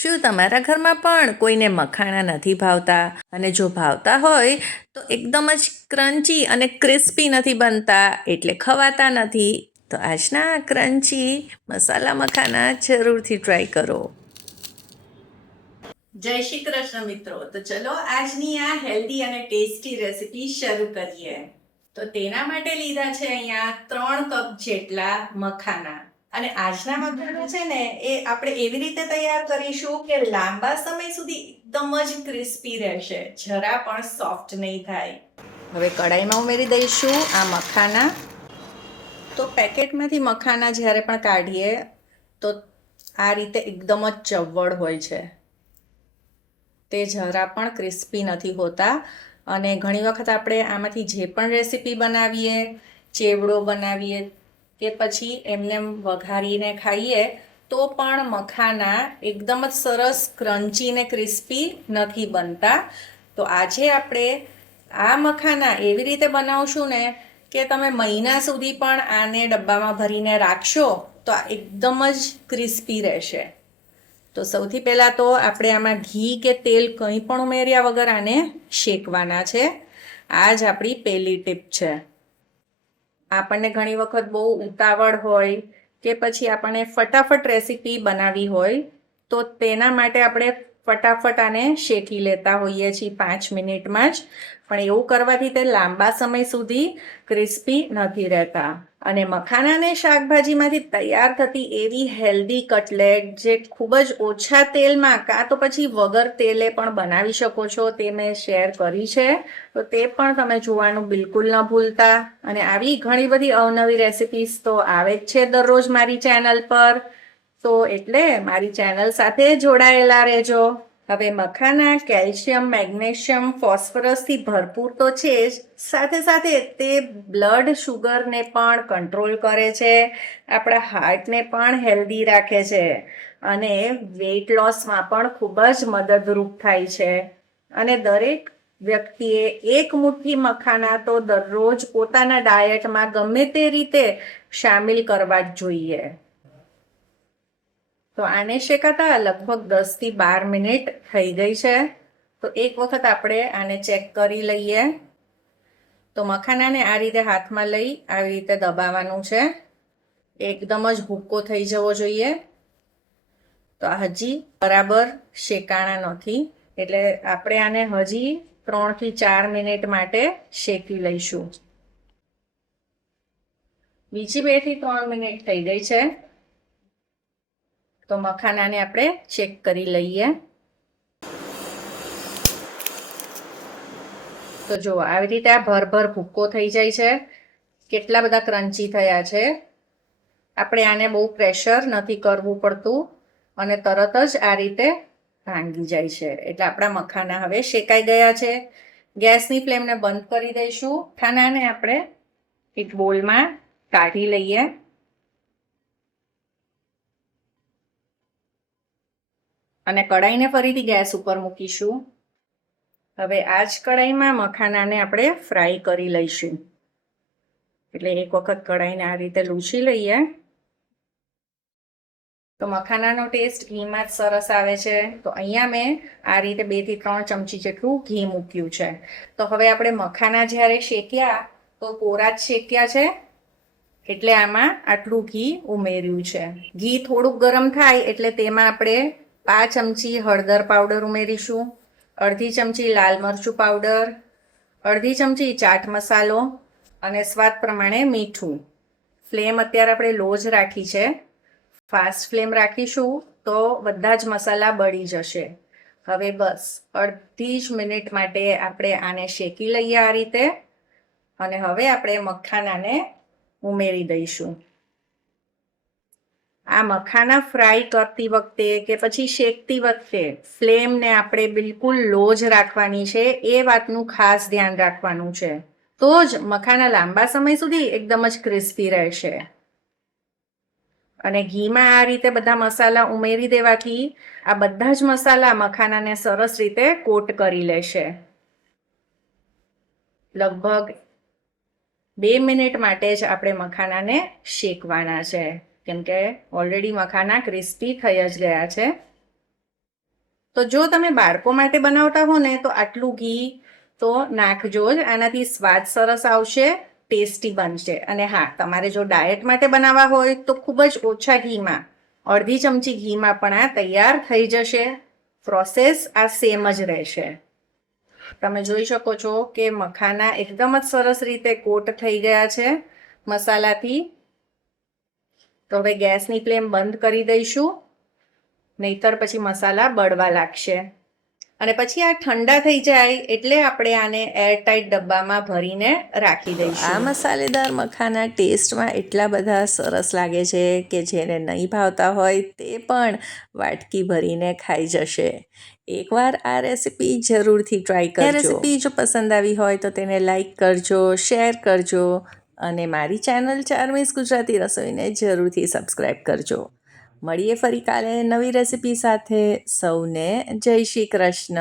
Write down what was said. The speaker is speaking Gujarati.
શું તમારા ઘરમાં પણ કોઈને મખાણા નથી ભાવતા? અને જો ભાવતા હોય તો એકદમ જ ક્રન્ચી અને ક્રિસ્પી નથી બનતા, એટલે ખવાતા નથી. તો આજના ક્રન્ચી મસાલા મખાના જરૂરથી ટ્રાય કરો. જય શ્રી કૃષ્ણ મિત્રો. તો ચલો આજની આ હેલ્ધી અને ટેસ્ટી રેસીપી શરૂ કરીએ. તો તેના માટે લીધા છે અહીંયા 3 કપ જેટલા મખાના. અને આજના મખાના છે ને એ આપણે એવી રીતે તૈયાર કરીશું કે લાંબા સમય સુધી એકદમ જ ક્રિસ્પી રહેશે, જરા પણ સોફ્ટ નહીં થાય. હવે કડાઈમાં ઉમેરી દઈશું આ મખાના. તો પેકેટમાંથી મખાના જ્યારે પણ કાઢીએ તો આ રીતે એકદમ જ ચવડ હોય છે, તે જરા પણ ક્રિસ્પી નથી હોતા. અને ઘણી વખત આપણે આમાંથી જે પણ રેસીપી બનાવીએ, ચેવડો બનાવીએ કે પછી એમને વઘારીને ખાઈએ તો પણ મખાના એકદમ જ સરસ ક્રન્ચી ને ક્રિસ્પી નથી બનતા. તો આજે આપણે આ મખાના એવી રીતે બનાવશું ને કે તમે મહિના સુધી પણ આને ડબ્બામાં ભરીને રાખશો તો આ એકદમ જ ક્રિસ્પી રહેશે. તો સૌથી પહેલાં તો આપણે આમાં ઘી કે તેલ કંઈ પણ ઉમેર્યા વગર આને શેકવાના છે. આ જ આપણી પહેલી ટીપ છે. આપણને ઘણી વખત બહુ ઉતાવળ હોય કે પછી આપણને ફટાફટ રેસીપી બનાવવી હોય તો તેના માટે આપણે ફટાફટ આને શેકી લેતા હોઈએ છીએ 5 મિનિટમાં જ. પણ એવું કરવાથી તે લાંબા સમય સુધી ક્રિસ્પી નથી રહેતા. અને મખાનાને શાકભાજીમાંથી તૈયાર થતી એવી હેલ્ધી કટલેટ જે ખૂબ જ ઓછા તેલમાં કાં તો પછી વગર તેલે પણ બનાવી શકો છો, તે મેં શેર કરી છે. તો તે પણ તમે જોવાનું બિલકુલ ન ભૂલતા. અને આવી ઘણી બધી અવનવી રેસિપીસ તો આવે જ છે દરરોજ મારી ચેનલ પર, તો એટલે મારી ચેનલ સાથે જોડાયેલા રહેજો. હવે મખાના કેલ્શિયમ, મેગ્નેશિયમ, ફોસ્ફરસથી ભરપૂર તો છે જ, સાથે સાથે તે બ્લડ શુગરને પણ કંટ્રોલ કરે છે, આપણા હાર્ટને પણ હેલ્ધી રાખે છે અને વેઇટ લોસમાં પણ ખૂબ જ મદદરૂપ થાય છે. અને દરેક વ્યક્તિએ એક મુઠ્ઠી મખાના તો દરરોજ પોતાના ડાયટમાં ગમે તે રીતે શામિલ કરવા જ જોઈએ. તો આને શેકાતા લગભગ 10 થી 12 મિનિટ થઈ ગઈ છે. તો એક વખત આપણે આને ચેક કરી લઈએ. તો મખાનાને આ રીતે હાથમાં લઈ આવી રીતે દબાવવાનું છે. એકદમ જ ભૂક્કો થઈ જવો જોઈએ. તો આ હજી બરાબર શેકાણા નથી, એટલે આપણે આને હજી 3 થી 4 મિનિટ માટે શેકી લઈશું. બીજી 2 થી 3 મિનિટ થઈ ગઈ છે. તો મખાનાને આપણે ચેક કરી લઈએ. તો જો આવી રીતે આ ભરભર ભૂક્કો થઈ જાય છે. કેટલા બધા ક્રન્ચી થયા છે. આપણે આને બહુ પ્રેશર નથી કરવું પડતું અને તરત જ આ રીતે ભાંગી જાય છે. એટલે આપણા મખાના હવે શેકાઈ ગયા છે. ગેસની ફ્લેમને બંધ કરી દઈશું. મખાનાને આપણે એક બોલમાં કાઢી લઈએ. અને કડાઈને ફરીથી ગેસ ઉપર મૂકીશું. હવે આ જ કડાઈમાં મખાનાને આપણે ફ્રાય કરી લઈશું. એટલે એક વખત કડાઈને આ રીતે લૂછી લઈએ. તો મખાનાનો ટેસ્ટ ઘીમાં જ સરસ આવે છે. તો અહીંયા મેં આ રીતે 2 થી 3 ચમચી જેટલું ઘી મૂક્યું છે. તો હવે આપણે મખાના જ્યારે શેક્યા તો કોરા જ શેક્યા છે, એટલે આમાં આટલું ઘી ઉમેર્યું છે. ઘી થોડુંક ગરમ થાય એટલે તેમાં આપણે 5 ચમચી હળદર પાવડર ઉમેરીશું, અડધી ચમચી લાલ મરચું પાવડર, અડધી ચમચી ચાટ મસાલો અને સ્વાદ પ્રમાણે મીઠું. ફ્લેમ અત્યારે આપણે લો જ રાખી છે. ફાસ્ટ ફ્લેમ રાખીશું તો બધા જ મસાલા બળી જશે. હવે બસ અડધી જ મિનિટ માટે આપણે આને શેકી લઈએ આ રીતે. અને હવે આપણે મખાનાને ઉમેરી દઈશું. આ મખાના ફ્રાય કરતી વખતે કે પછી શેકતી વખતે ફ્લેમને આપણે બિલકુલ લો જ રાખવાની છે. એ વાતનું ખાસ ધ્યાન રાખવાનું છે. તો જ મખાના લાંબા સમય સુધી એકદમ જ ક્રિસ્પી રહેશે. અને ઘીમાં આ રીતે બધા મસાલા ઉમેરી દેવાથી આ બધા જ મસાલા મખાનાને સરસ રીતે કોટ કરી લેશે. લગભગ 2 મિનિટ માટે જ આપણે મખાનાને શેકવાના છે, કેમ કે ઓલરેડી મખાના ક્રિસ્પી થઈ જ ગયા છે. તો જો તમે બાળકો માટે બનાવતા હો ને તો આટલું ઘી તો નાખજો જ. આનાથી સ્વાદ સરસ આવશે, ટેસ્ટી બનશે. અને હા, તમારે જો ડાયટ માટે બનાવવા હોય તો ખૂબ જ ઓછા ઘીમાં, અડધી ચમચી ઘીમાં પણ આ તૈયાર થઈ જશે. પ્રોસેસ આ સેમ જ રહેશે. તમે જોઈ શકો છો કે મખાના એકદમ જ સરસ રીતે કોટ થઈ ગયા છે મસાલાથી. તો હવે ગેસની ફ્લેમ બંધ કરી દઈશું, નહીતર પછી મસાલા બળવા લાગશે. અને પછી આ ઠંડા થઈ જાય એટલે આપણે આને એરટાઈટ ડબ્બામાં ભરીને રાખી દઈશું. આ મસાલેદાર મખાના ટેસ્ટમાં એટલા બધા સરસ લાગે છે કે જેને નહીં ભાવતા હોય તે પણ વાટકી ભરીને ખાઈ જશે. એકવાર આ રેસીપી જરૂરથી ટ્રાય કરજો. રેસીપી જો પસંદ આવી હોય તો તેને લાઈક કરજો, શેર કરજો અને મારી ચેનલ ચાર્મિસ ગુજરાતી રસોઈને જરૂરથી સબસ્ક્રાઈબ કરજો. મળીએ ફરી કાલે નવી રેસીપી સાથે. સૌને જય શ્રી કૃષ્ણ.